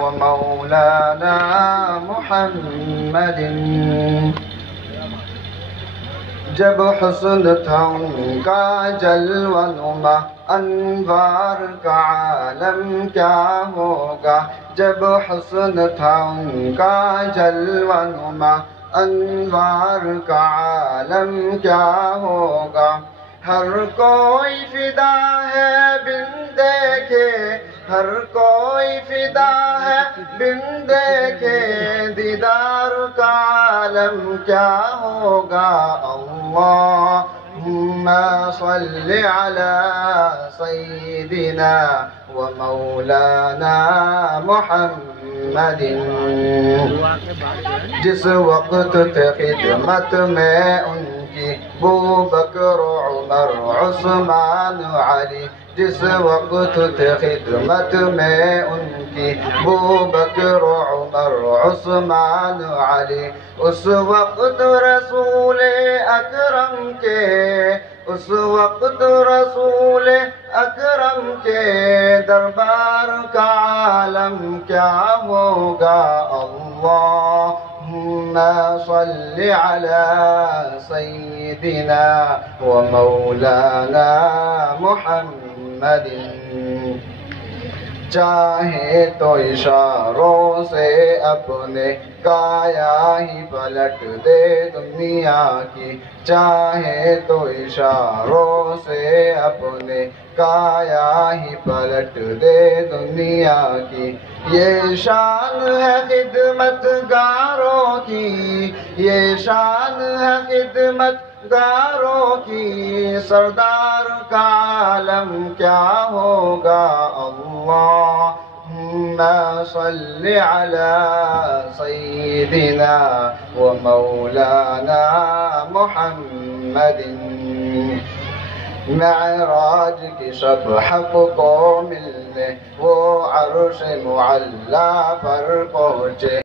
ومولانا محمد جب حسن تھا ان کا جلوہ نما انوار کا عالم کیا ہوگا جب حسن تھا ان کا جلوہ نما انوار کا عالم کیا ہوگا ہر کوئی فدا ہے بن دیکھے ہر کوئی فدا ہے بن دیکھے دیدار کا عالم کیا ہوگا اللہم صل علی سیدنا و مولانا محمد جس وقت تھے خدمت میں ان کی ابو بکر عمر عثمان علی جس وقت تھے خدمت میں ان کی ابو بکر عمر عثمان علی اس وقت رسول اکرم کے اس وقت رسول اکرم کے دربار کا عالم کیا ہوگا اللہم صل علی سیدنا و مولانا محمد چاہے تو اشاروں سے اپنے کایا ہی پلٹ دے دنیا کی چاہے تو اشاروں سے اپنے کایا ہی پلٹ دے دنیا کی یہ شان ہے خدمت گاروں کی یہ شان ہے خدمت گاروں کی سردار کا عالم کیا ہوگا اللہم صل علی سیدنا و مولانا محمد معراج کی شب حق کو ملنے وہ عرش معلی پر پہنچے